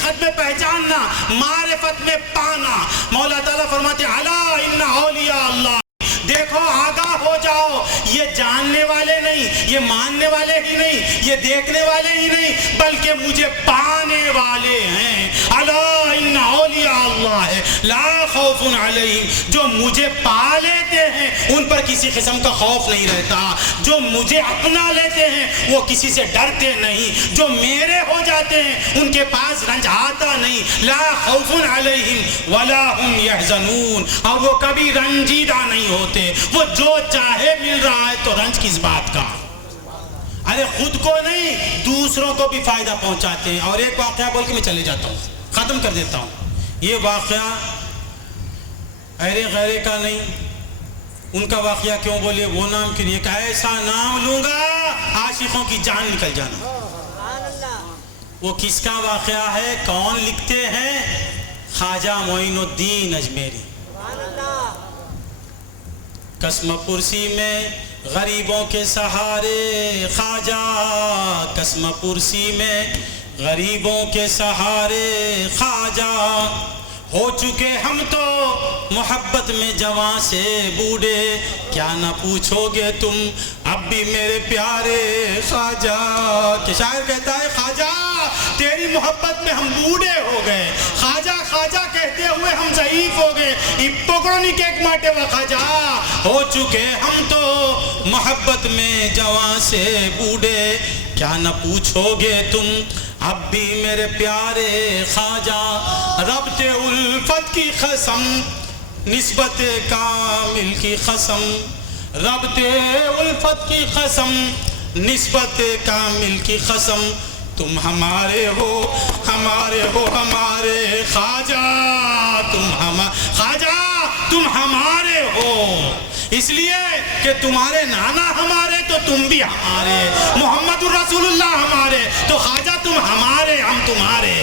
حقیقت میں پہچاننا، معرفت میں پانا۔ مولا تعالیٰ فرماتے ہیں الا ان اولیاء اللہ، دیکھو آگاہ ہو جاؤ، یہ جاننے والے نہیں، یہ ماننے والے ہی نہیں، یہ دیکھنے والے ہی نہیں، بلکہ مجھے پانے والے ہیں۔ الا ان اولیاء اللہ ہے لا خوف علیہم، جو مجھے پا لیتے ہیں ان پر کسی قسم کا خوف نہیں رہتا، جو مجھے اپنا لیتے ہیں وہ کسی سے ڈرتے نہیں، جو میرے ہو جاتے ہیں ان کے پاس رنج آتا نہیں۔ لا خوف علیہم ولا هم یحزنون، اور وہ کبھی رنجیدہ نہیں ہوتے، وہ جو چاہے مل رہا ہے تو رنج کس بات کا؟ ارے خود کو نہیں دوسروں کو بھی فائدہ پہنچاتے ہیں۔ اور ایک واقعہ بول کے میں چلے جاتا ہوں، ختم کر دیتا ہوں۔ یہ واقعہ ایرے غیرے کا نہیں، ان کا واقعہ کیوں بولے، وہ نام کیوں نہیں، کہ ایسا نام لوں گا عاشقوں کی جان نکل جانا۔ وہ کس کا واقعہ ہے، کون لکھتے ہیں؟ خواجہ معین الدین اجمیری۔ قسم پرسی میں غریبوں کے سہارے خواجہ، قسم پرسی میں غریبوں کے سہارے خواجہ، ہو چکے ہم تو محبت میں جوان سے بوڑھے، کیا نہ پوچھو گے تم اب بھی میرے پیارے خواجہ۔ کہ شاعر کہتا ہے خواجہ تیری محبت میں ہم بوڑھے ہو گئے، خواجہ خواجہ کہتے ہوئے ہم ضعیف ہو گئے، اپکرونی کے ایک ماٹے و خواجہ، ہو چکے ہم تو محبت میں جوان سے بوڑھے، کیا نہ پوچھو گے تم اب بھی میرے پیارے خواجہ۔ ربط الفت کی قسم نسبت کامل کی قسم، ربط الفت کی قسم نسبت کامل کی قسم، تم ہمارے ہو ہمارے ہو ہمارے خواجہ، خواجہ تم ہمارے ہو، اس لیے کہ تمہارے نانا ہمارے تو تم بھی ہمارے، محمد الرسول اللہ ہمارے تو خواجہ تم ہمارے ہم تمہارے۔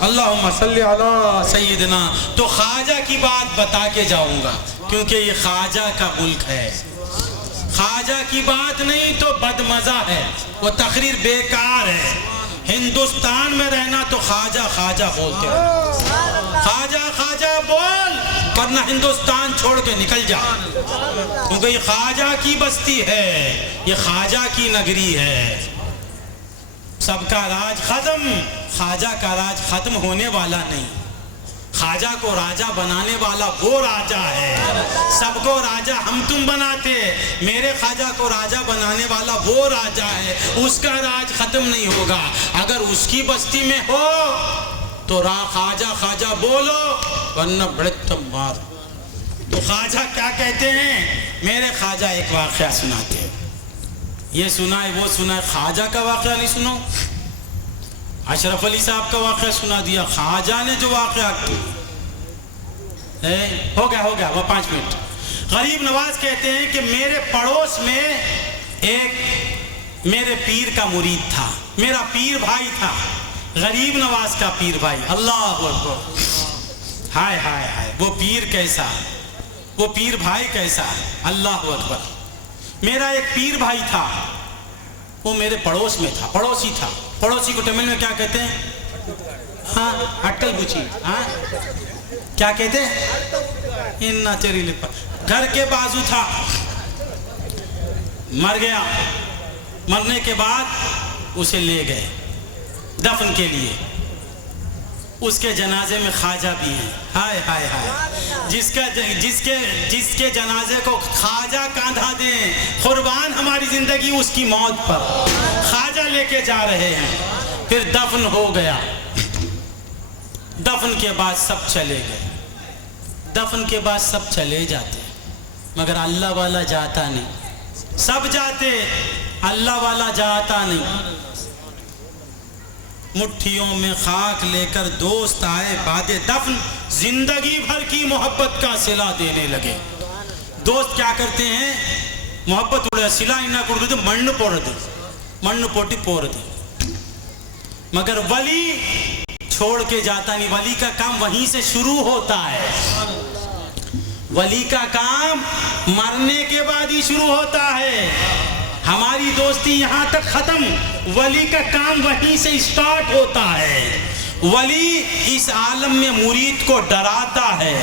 اللہم صلی علی سیدنا۔ تو خواجہ کی بات بتا کے جاؤں گا کیونکہ یہ خواجہ کا ملک ہے، خواجہ کی بات نہیں تو بد مزہ ہے، وہ تقریر بیکار ہے۔ ہندوستان میں رہنا تو خواجہ خواجہ بولتے ہیں، خواجہ خواجہ بول ورنہ ہندوستان چھوڑ کے نکل جا، کیونکہ یہ خواجہ کی بستی ہے، یہ خواجہ کی نگری ہے۔ سب کا راج ختم، خواجہ کا راج ختم ہونے والا نہیں، خواجہ کو راجہ بنانے والا وہ راجہ ہے۔ سب کو راجہ ہم تم بناتے، میرے خواجہ کو راجہ بنانے والا وہ راجہ ہے، اس کا راج ختم نہیں ہوگا۔ اگر اس کی بستی میں ہو تو خواجہ خواجہ بولو ورنہ بڑت مار۔ تو خواجہ کیا کہتے ہیں؟ میرے خواجہ ایک واقعہ سناتے ہیں، یہ سنا ہے وہ سنا ہے، خواجہ کا واقعہ نہیں سنو؟ اشرف علی صاحب کا واقعہ سنا دیا، خواجہ نے جو واقعہ ہو گیا وہ 5 منٹ۔ غریب نواز کہتے ہیں کہ میرے پڑوس میں ایک میرے پیر کا مرید تھا، میرا پیر بھائی تھا، غریب نواز کا پیر بھائی۔ اللہ اکبر، ہائے ہائے ہائے، وہ پیر کیسا، وہ پیر بھائی کیسا، اللہ اکبر۔ میرا ایک پیر بھائی تھا، وہ میرے پڑوس میں تھا، پڑوسی تھا۔ پڑوسی کو تمل میں کیا کہتے ہیں؟ ہاں اٹل بچی، ہاں کیا کہتے ہیں؟ اننا چری لپا، گھر کے بازو تھا، مر گیا۔ مرنے کے بعد اسے لے گئے دفن کے لیے، اس کے جنازے میں خواجہ بھی ہیں، ہائے ہائے ہائے، جس کے جنازے کو خواجہ کاندھا دیں، قربان ہماری زندگی اس کی موت پر، خواجہ لے کے جا رہے ہیں۔ پھر دفن ہو گیا، دفن کے بعد سب چلے گئے، دفن کے بعد سب چلے جاتے مگر اللہ والا جاتا نہیں، سب جاتے اللہ والا جاتا نہیں۔ مٹھیوں میں خاک لے کر دوست آئے بعد دفن، زندگی بھر کی محبت کا صلہ دینے لگے۔ دوست کیا کرتے ہیں؟ محبت اڑے صلہ انہا کرتے منڈ پورتے، منڈ پوٹی پورتے، مگر ولی چھوڑ کے جاتا نہیں، ولی کا کام وہیں سے شروع ہوتا ہے، ولی کا کام مرنے کے بعد ہی شروع ہوتا ہے۔ ہماری دوستی یہاں تک ختم، ولی کا کام وہیں سے سٹارٹ ہوتا ہے۔ ولی اس عالم میں مرید کو ڈراتا ہے،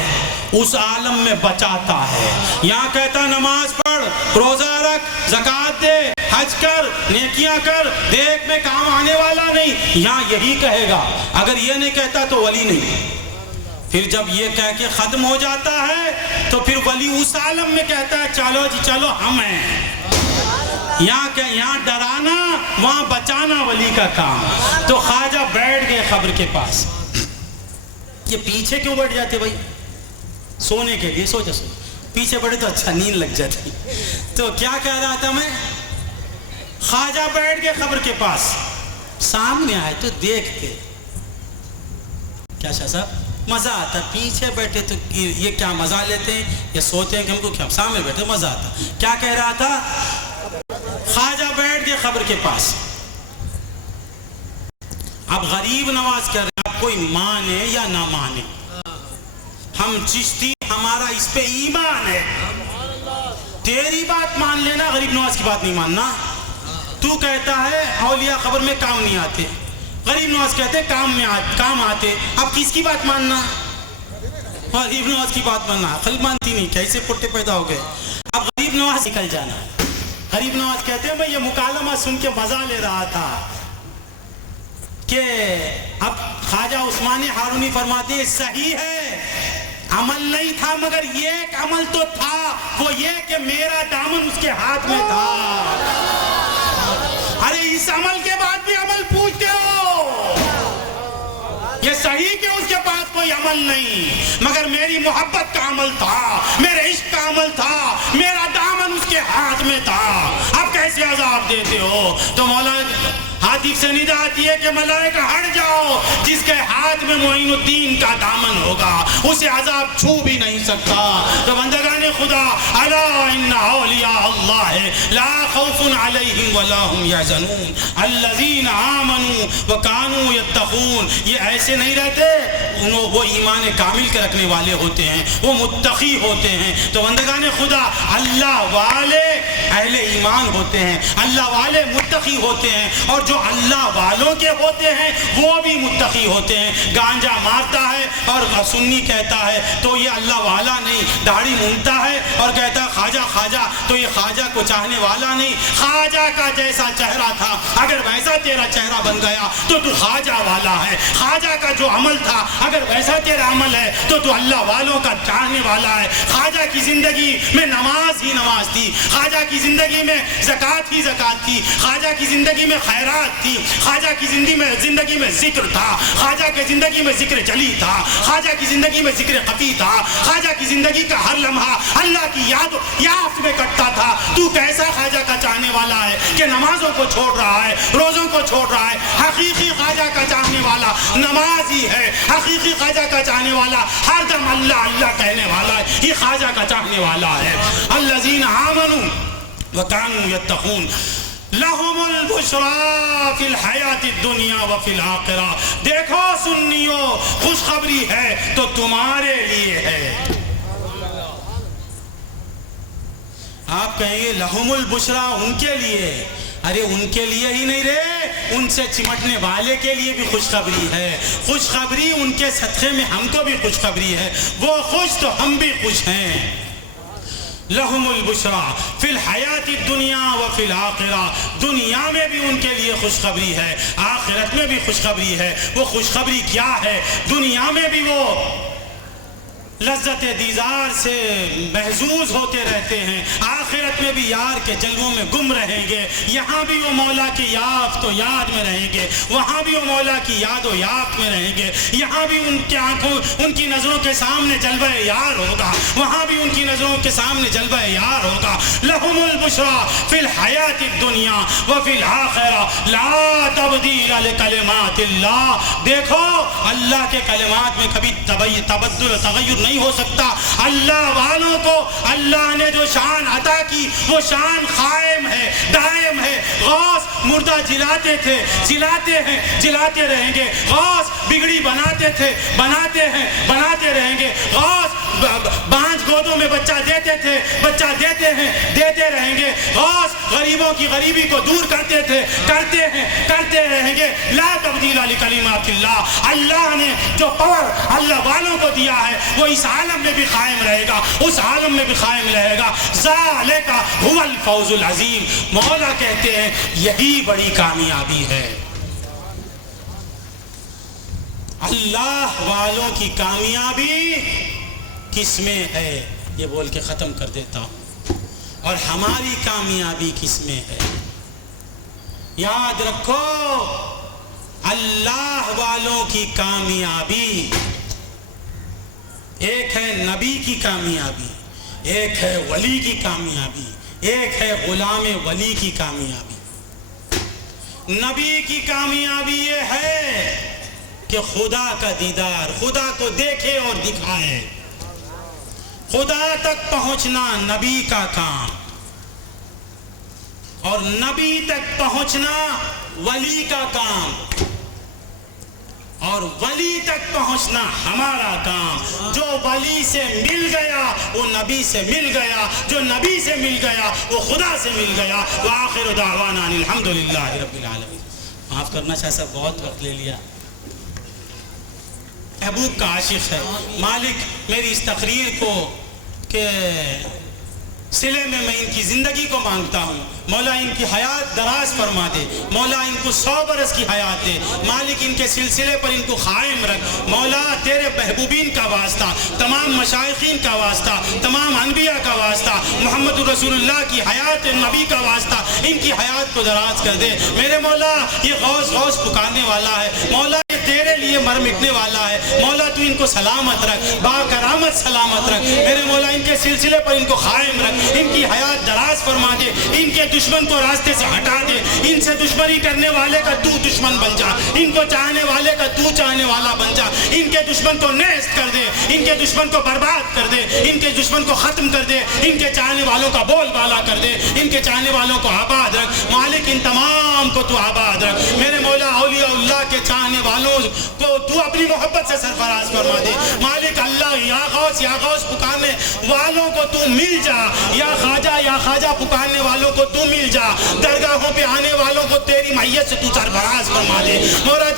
اس عالم میں بچاتا ہے۔ یہاں کہتا نماز پڑھ، روزہ رکھ، زکوٰۃ دے، حج کر، نیکیاں کر، دیکھ میں کام آنے والا نہیں، یہاں یہی کہے گا۔ اگر یہ نہیں کہتا تو ولی نہیں۔ پھر جب یہ کہہ کے ختم ہو جاتا ہے تو پھر ولی اس عالم میں کہتا ہے چلو جی چلو ہم ہیں۔ یہاں ڈرانا، وہاں بچانا ولی کا کام۔ تو خواجہ بیٹھ گئے قبر کے پاس۔ یہ پیچھے کیوں بیٹھ جاتے بھائی؟ سونے کے لیے، سوچا پیچھے بیٹھے تو اچھا نیند لگ جاتی۔ تو کیا کہہ رہا تھا میں؟ خواجہ بیٹھ گئے قبر کے پاس، سامنے آئے تو دیکھتے کیا شاہ صاحب مزہ آتا، پیچھے بیٹھے تو یہ کیا مزہ لیتے ہیں، یہ سوچتے ہیں کہ ہم کو کیا، سامنے بیٹھے مزہ آتا۔ کیا کہہ رہا تھا؟ خواجہ بیٹھ گئے قبر کے پاس۔ اب غریب نواز کر رہے ہیں، اب کوئی مانے یا نہ مانے، ہم چشتی، ہمارا اس پہ ایمان ہے، تیری بات مان لینا، غریب نواز کی بات نہیں ماننا۔ تو کہتا ہے اولیاء قبر میں کام نہیں آتے، غریب نواز کہتے کام آتے، اب کس کی بات ماننا؟ غریب نواز کی بات ماننا، عقل مانتی نہیں، کیسے پٹے پیدا ہو گئے۔ اب غریب نواز نکل جانا۔ غریب نواز کہتے ہیں میں یہ مکالمہ سن کے مزہ لے رہا تھا کہ اب خواجہ عثمان ہارونی فرماتے ہیں صحیح ہے، عمل نہیں تھا مگر یہ ایک عمل تو تھا، وہ یہ کہ میرا دامن اس کے ہاتھ میں تھا۔ ارے اس عمل کے بعد بھی عمل پوچھتے ہو، یہ صحیح کہ اس کے پاس کوئی عمل نہیں، مگر میری محبت کا عمل تھا، میرے عشق کا عمل تھا، میرا دامن اس کے ہاتھ میں تھا، اب کیسے عذاب دیتے ہو؟ تو مولا حاتف سے ندا آتی ہے کہ ملائکہ ہٹ جاؤ، جس کے ہاتھ میں معین الدین کا دامن ہوگا اسے عذاب چھو بھی نہیں سکتا۔ تو بندگان خدا، الا ان اولیاء اللہ لا خوف علیہم ولا هم یحزنون الذین آمنوا وکانوا یتقون، یہ ایسے نہیں رہتے، وہ ایمان کامل کے رکھنے والے ہوتے ہیں، وہ متقی ہوتے ہیں۔ تو بندگان خدا، اللہ والے اہل ایمان ہوتے ہیں، اللہ والے متقی ہوتے ہیں، اور جو اللہ والوں کے ہوتے ہیں وہ بھی متقی ہوتے ہیں۔ گانجا مارتا ہے اور سنی کہتا ہے تو یہ اللہ والا نہیں، داڑھی مونتا ہے اور کہتا ہے خواجہ خواجہ، تو یہ خواجہ کو چاہنے والا نہیں۔ خواجہ کا جیسا چہرہ تھا اگر ویسا تیرا چہرہ بن گیا تو تو خواجہ والا ہے، خواجہ کا جو عمل تھا اگر ویسا تیرا عمل ہے تو تو اللہ والوں کا چاہنے والا ہے۔ خواجہ کی زندگی میں نماز ہی نماز تھی، خواجہ کی زندگی میں زکوٰۃ ہی زکوٰۃ تھی، خواجہ کی زندگی میں خیرات تھی، خواجہ کی زندگی میں ذکر تھا، خواجہ کی زندگی میں ذکر جلی تھا، خواجہ کی زندگی میں ذکر خفی تھا، خواجہ کی زندگی کا ہر لمحہ اللہ کی یاد میں کٹتا تھا۔ تو کیسا خواجہ کا چاہنے والا ہے کہ نمازوں کو چھوڑ رہا ہے، روزوں کو چھوڑ رہا ہے؟ حقیقی خواجہ کا چاہنے والا نمازی ہے، حقیقی خواجہ کا چاہنے والا ہر دم اللہ اللہ کہنے والا ہے، یہ خواجہ کا چاہنے والا ہے۔ الذین آمنوا وکانوا یتقون لہم البشریٰ فی الحیات الدنیا وفی الآخرہ۔ دیکھو سنیو، خوشخبری ہے تو تمہارے لیے ہے۔ آپ کہیں گے لہم البشریٰ ان کے لیے، ارے ان کے لیے ہی نہیں رہے، ان سے چمٹنے والے کے لیے بھی خوشخبری ہے۔ خوشخبری ان کے صدقے میں ہم کو بھی خوشخبری ہے، وہ خوش تو ہم بھی خوش ہیں۔ لہم البشریٰ فی الحیات الدنیا وفی الآخرہ، دنیا میں بھی ان کے لیے خوشخبری ہے، آخرت میں بھی خوشخبری ہے۔ وہ خوشخبری کیا ہے؟ دنیا میں بھی وہ لذت دیدار سے محظوظ ہوتے رہتے ہیں، آخرت میں بھی یار کے جلووں میں گم رہیں گے، یہاں بھی وہ مولا کی یافت و یاد میں رہیں گے، وہاں بھی وہ مولا کی یاد و یافت میں رہیں گے، یہاں بھی ان کی آنکھوں ان کی نظروں کے سامنے جلوہ یار ہوگا، وہاں بھی ان کی نظروں کے سامنے جلوہ یار ہوگا۔ لہم البشریٰ فی الحیات الدنیا وفی الآخرہ لا تبدیل لکلمات اللہ۔ دیکھو اللہ کے کلمات میں کبھی تبدل و تغیر نہیں ہو سکتا۔ اللہ والوں کو اللہ نے جو شان عطا کی وہ شان قائم ہے، دائم ہے۔ غوث مردہ جلاتے تھے، جلاتے ہیں، جلاتے رہیں گے۔ غوث بگڑی بناتے تھے، بناتے ہیں، بناتے رہیں گے۔ غوث بانج گودوں میں بچہ دیتے تھے، بچہ دیتے ہیں، دیتے رہیں گے۔ غوث غریبوں کی غریبی کو دور کرتے تھے، کرتے ہیں، کرتے رہیں گے۔ لا تبدیل لکلمات اللہ، اللہ نے جو پاور اللہ والوں کو دیا ہے وہ اس عالم میں بھی قائم رہے گا، اس عالم میں بھی قائم رہے گا۔ ذالک هو الفوز العظیم، مولا کہتے ہیں یہی بڑی کامیابی ہے۔ اللہ والوں کی کامیابی کس میں ہے، یہ بول کے ختم کر دیتا ہوں، اور ہماری کامیابی کس میں ہے؟ یاد رکھو، اللہ والوں کی کامیابی ایک ہے نبی کی کامیابی، ایک ہے ولی کی کامیابی، ایک ہے غلام ولی کی کامیابی۔ نبی کی کامیابی یہ ہے کہ خدا کا دیدار، خدا کو دیکھے اور دکھائے، خدا تک پہنچنا نبی کا کام، اور نبی تک پہنچنا ولی کا کام، اور ولی تک پہنچنا ہمارا کام۔ جو ولی سے مل گیا وہ نبی سے مل گیا، جو نبی سے مل گیا وہ خدا سے مل گیا۔ وآخر دعوانا الحمدللہ رب العالمین۔ معاف کرنا شاہ صاحب، بہت وقت لے لیا۔ محبوب کا عاشق ہے۔ مالک میری اس تقریر کو کہ صلے میں ان کی زندگی کو مانگتا ہوں، مولا ان کی حیات دراز فرما دے، مولا ان کو 100 برس کی حیات دے، مالک ان کے سلسلے پر ان کو قائم رکھ، مولا تیرے محبوبین کا واسطہ، تمام مشائخین کا واسطہ، تمام انبیاء کا واسطہ، محمد رسول اللہ کی حیات نبی کا واسطہ، ان کی حیات کو دراز کر دے۔ میرے مولا یہ غوث پکارنے والا ہے، مولا یہ تیرے لیے مر مٹنے والا ہے، مولا تو ان کو سلامت رکھ، با کرامت سلامت رکھ، میرے مولا ان کے سلسلے پر ان کو قائم رکھ، ان کی حیات دراز فرما دے، ان کے دشمن کو راستے سے ہٹا دے، ان سے دشمنی کرنے والے کا تو دشمن بن جا، ان کو چاہنے والے کا تو چاہنے والا بن جا، ان کے دشمن کو نیست کر دے، ان کے دشمن کو برباد کر دے، ان کے دشمن کو ختم کر دے، ان کے چاہنے والوں کا بول بالا کر دے، ان کے چاہنے والوں کو آباد رکھ، مالک ان تمام کو تو آباد رکھ، میرے مولا اولیاء اللہ کے چاہنے والوں کو تو اپنی محبت سے سرفراز فرما دے، مالک اللہ یا غوث پکارنے والوں کو تو مل جا، یا خواجہ پکارنے والوں کو تو مل جا، درگاہوں پہ آنے والوں کو تیری معیت سے تو سرفراز فرما دے، مولا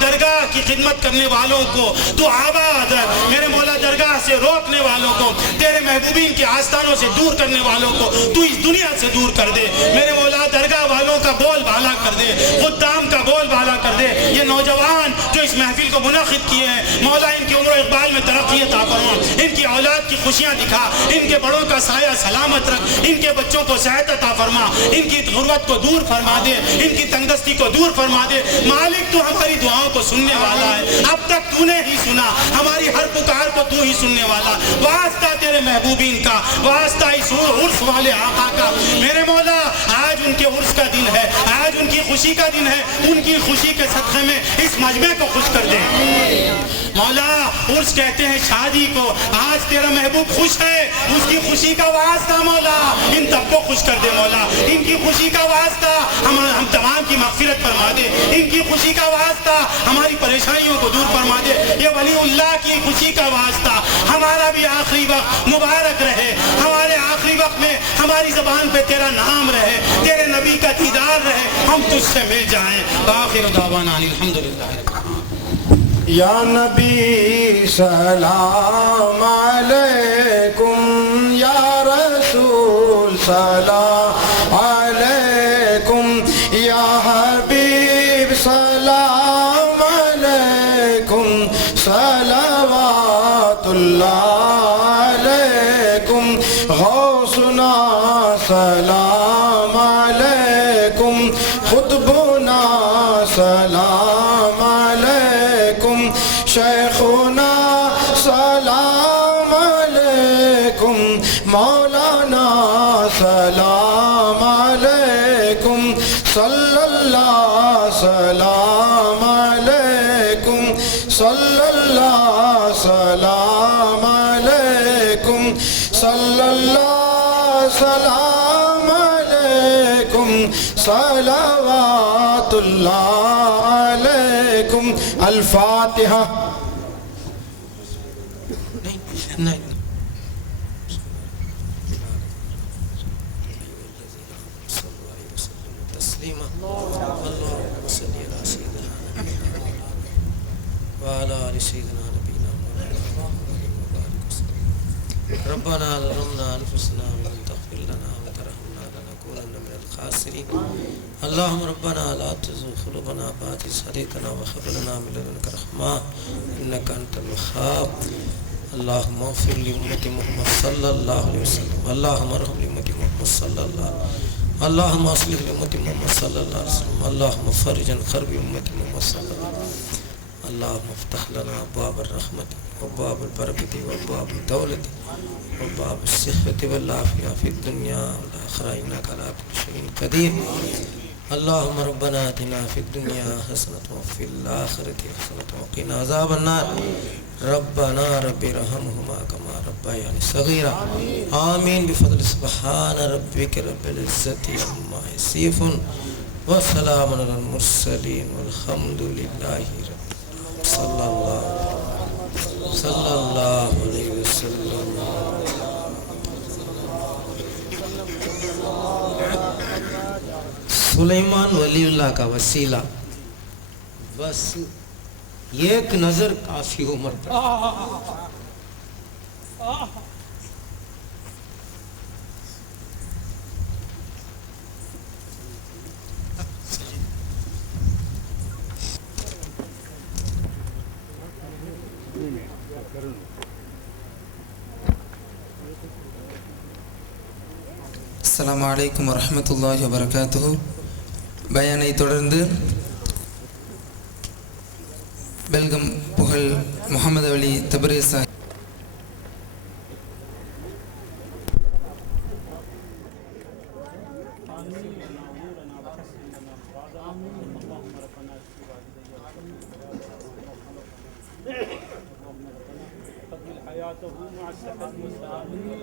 درگاہ کی خدمت کرنے والوں کو تو آباد رکھ، میرے مولا درگاہ سے روکنے والوں کو، تیرے محبوبین کے آستانوں سے دور کرنے والوں کو تو اس دنیا سے دور کر دے، میرے مولا درگاہ والوں کا بول بالا کر دے، خدام کا بول بالا کر دے، یہ نوجوان جو اس محفل کو منعقد کیے ہیں، مولا ان کی عمر و اقبال میں ترقی عطا فرما، ان کی اولاد کی خوشیاں دکھا، ان کے بڑوں کا سایہ سلامت رکھ، ان کے بچوں کو صحت عطا فرما، ان کی غربت کو دور فرما دے، ان کی تنگدستی کو دور فرما دے، مالک تو ہماری دعاؤں کو سننے والا ہے، اب تک تو نے ہی سنا، ہماری ہر پکار کو تو ہی سننے والا، واسطہ تیرے محبوبین کا، واسطہ اس عرس والے آقا کا، میرے مولا آج ان کے عرس کا دن ہے، آج ان کی خوشی کا دن ہے، ان کی خوشی کے صدقے میں اس مجمع کو خوش کر دے، مولا عرس کہتے ہیں شادی کو، آج تیرا محبوب خوش ہے، اس کی خوشی کا واسطہ مولا ان سب کو خوش کر دے، مولا ان کی خوشی کا واسطہ ہم تمام کی مغفرت فرما دے، ان کی خوشی کا واسطہ ہماری پریشانیوں کو دور فرما دے، یہ ولی اللہ کی خوشی کا واسطہ ہمارا بھی آخری وقت مبارک رہے، ہمارے آخری وقت میں ہماری زبان پہ تیرا نام رہے، تیرے نبی کا دیدار رہے، ہم تجھ سے مل جائیں، آخر دعوانا الحمدللہ۔ یا نبی سلام علیکم، یا رسول سلام علیکم، یا حبیب سلام علیکم، صلوات اللہ علیکم، غوثنا سلام علیکم، قطبنا سلام علیکم، شیخنا سلام علیکم، مولانا سلام علیکم، صلی اللہ سلام علیکم، صلی اللہ سلام علیکم، صلی اللہ سلام علیکم، صلوات اللہ علیکم۔ الفاتحہ۔ آل سیدنا نبینا محمد مبارک وسلم. ربنا ظلمنا انفسنا وان تغفر لنا وترحمنا لنكونن من الخاسرين. اللهم ربنا لا تزغ قلوبنا بعد إذ هديتنا وهب لنا من لدنك رحمة إنك أنت الوهاب. اللهم اغفر لأمة محمد صلى الله عليه وسلم. اللهم ارحم لأمة محمد صلى الله عليه وسلم. اللهم اصلح لأمة محمد صلى الله عليه وسلم. اللهم فرج عن كرب أمة محمد صلى الله عليه وسلم. اللهم افتح لنا أبواب الرحمة وأبواب البركة وأبواب الدولة وأبواب الصحة والعافية في الدنيا والآخرة إنك على كل شيء قدير. اللهم ربنا آتنا في الدنيا حسنة وفي الآخرة حسنة وقنا عذاب النار. ربنا رب ارحمهما كما ربياني صغيرا. آمين بفضل سبحان ربك رب العزة عما يصفون وسلام على المرسلين والحمد لله رب صلى الله عليه وسلم. سلیمان ولی اللہ کا وسیلہ بس ایک نظر کافی عمر پر. அஸ்ஸலாமு அலைக்கும் வரஹ்மத்துல்லாஹி வபரகாத்துஹு. பயானை தொடர்ந்து பெல்கம் புகழ் முகமது அலி தபரேஸ் சாஹிப் حياته مع الصحة والسلامة